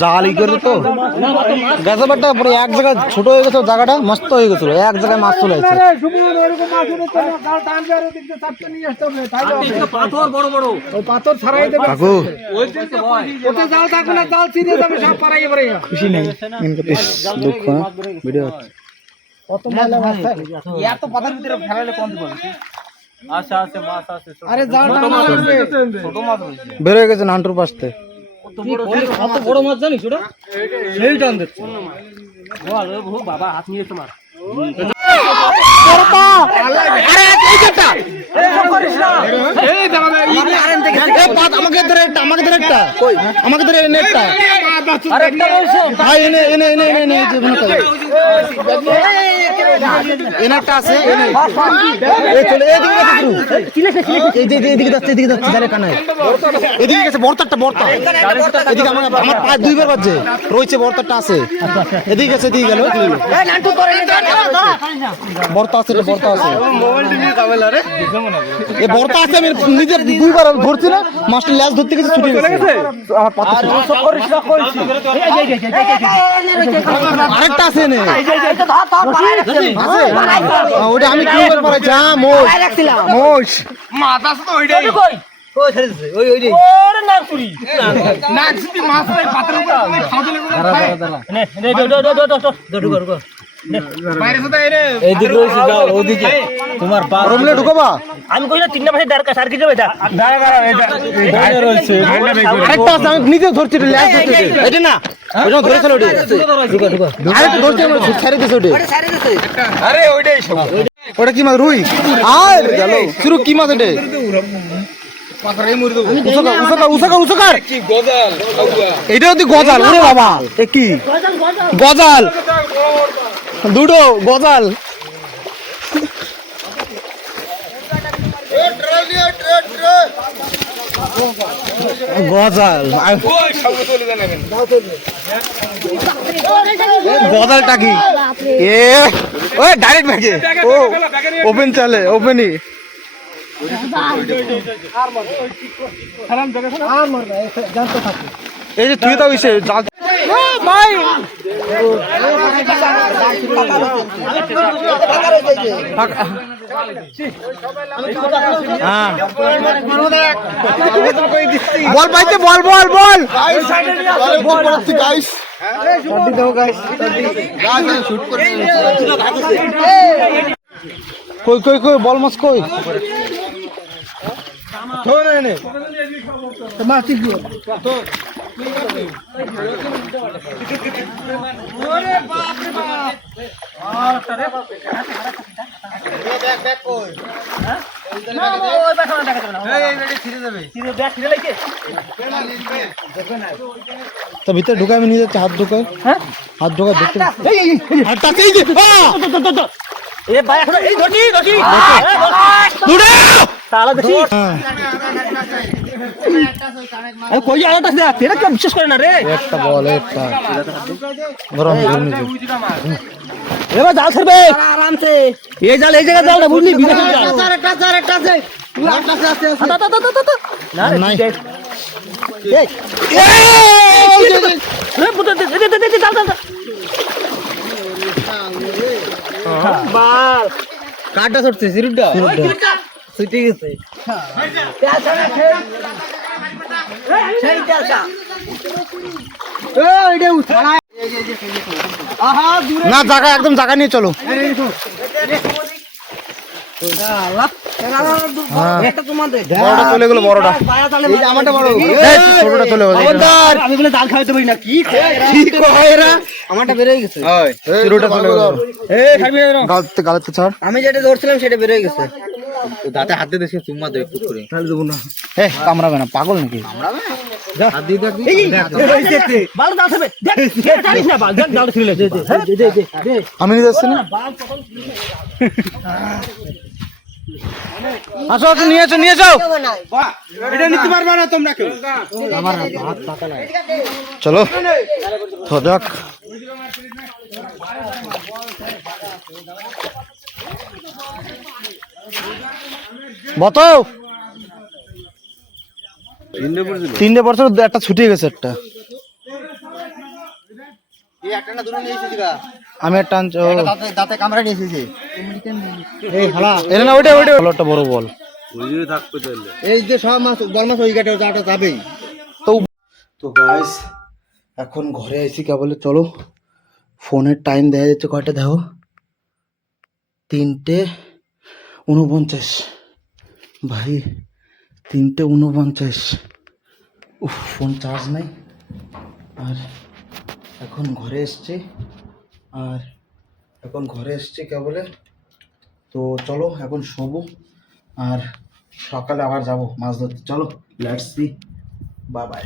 জালি করে তো গাছাবারটা পুরো এক জায়গায় ছোট হয়ে গেছে, জায়গাটা মস্ত হয়ে গেছিল, এক জায়গায় মাছ চলে আসছে। পাথর ছাড়াই দেবে কাকু জাল থাকবে না, জাল ছিঁড়ে যাবে সব পাড়াই পড়ে। খুশি নেই দুঃখ ভিডিও কত ময়লা মাছ এত পাথর ভিতরে ফেলালে কোন দিবে? আচ্ছা আচ্ছা মাছ আছে, আরে জাল টানা লাগবে, ছোট মাছ হইছে, বের হয়ে গেছে নান্টুর পাশতে। কত বড় মাছ জানিস ওটা? সেই টান দিচ্ছে বাবা, হাত নিয়ে তোমার আমাকে ধরে একটা, আমাকে ধরে একটা, আমাকে ধরে নেটটা ভাই, এনে এনে এনে এনে এনে এনারটা আছে, এদিকে যাচ্ছে, এদিকে যাচ্ছে, জালে কানায় এদিকে গেছে, বর্তারটা বর্তা এদিকে আমার পায়ে দুইবার বাজছে রয়েছে, বর্তারটা আছে এদিকে গেছে, এদিকে গেল বর্তা আছে, বর্তা আছে, এই বর্তা আছে, আমি নিজে দুইবার ধরছি না, মাছটা ল্যাস ধরতে গেছে, ছুটে গেছে। আরেকটা আছে এনে, ওটা আমি কি করে পড়াইছি, মোষ মাছ আছে তো, ওইটাই আমি কই না তিনটা মাসে দরকার আর কি যাবে নিজে ধরছি এটা না, ধরেছিল ওটা কি মাছ, রুই আর শুরু কি মাছ ওটা, এটা যদি গজাল, ওরে বাবা কি গজাল, দুটো গজাল, গজাল গজালটা কি এ ওই ডাইরেক্ট ব্যাগে, ও ওপেন চলে, ওপেনই এই যে তুই তো জাল ভাই, বল পাইতে, বল বল বল কই কই কই বল মাছ কই, তো ভিতরে ঢুকাই, আমি নিয়ে যাচ্ছি, হাত ঢুকাই, হাত ঢুকাই দেখতে, বিশ্বাস করে না রে, একটা বল, একটা গরম এবার জাল ছাড়বে আরামসে, এই জাল এই জায়গায় জাল না, বুঝলি, কাটা ছড়ছে, সিরুটা ছুটে গেছে, না জায়গা, একদম জায়গা নিয়ে চলো, চলে গেল বড়টা, ছোটটা চলে গেল, আমি বলে জাল খাইতে পারি না, কি আমারটা বেরোয় গেছে, গালাতে ছাড়, আমি যেটা ধরছিলাম সেটা বেরোয় গেছে, দাঁতে হাতে দেশে চুম্মা দেয় একটু করে, তাহলে দেবো না, কামড়াবে না, পাগল নাকি, আমি নিয়ে যাচ্ছি না, আসো আসো, নিয়ে আসো, নিয়ে যাও, এটা নিতে পারবে না তোমরা কেউ, চলো যাক। বত তিনটে পড়ছে, একটা ছুটিয়ে গেছে একটা। আমি একটা আনছি, দাঁতে কামড়া নিয়ে এসেছি। না ওইটা ওইটা একটা বড় বল। এই যে সব মাছ বল মাছ ওই গাটে যাবেই। তো গাইস এখন ঘরে আইছি কেবল। চলো ফোনের টাইম দেখা যাচ্ছে কয়টা দেখো, 3:49। ভাই 3:49। উফ, ফোন চার্জ নাই। আর এখন ঘরে এসছি কেবলে। তো চলো এখন শোবো, আর সকালে আবার যাবো মাছ ধরতে। চলো লেটস সি, বাই বাই।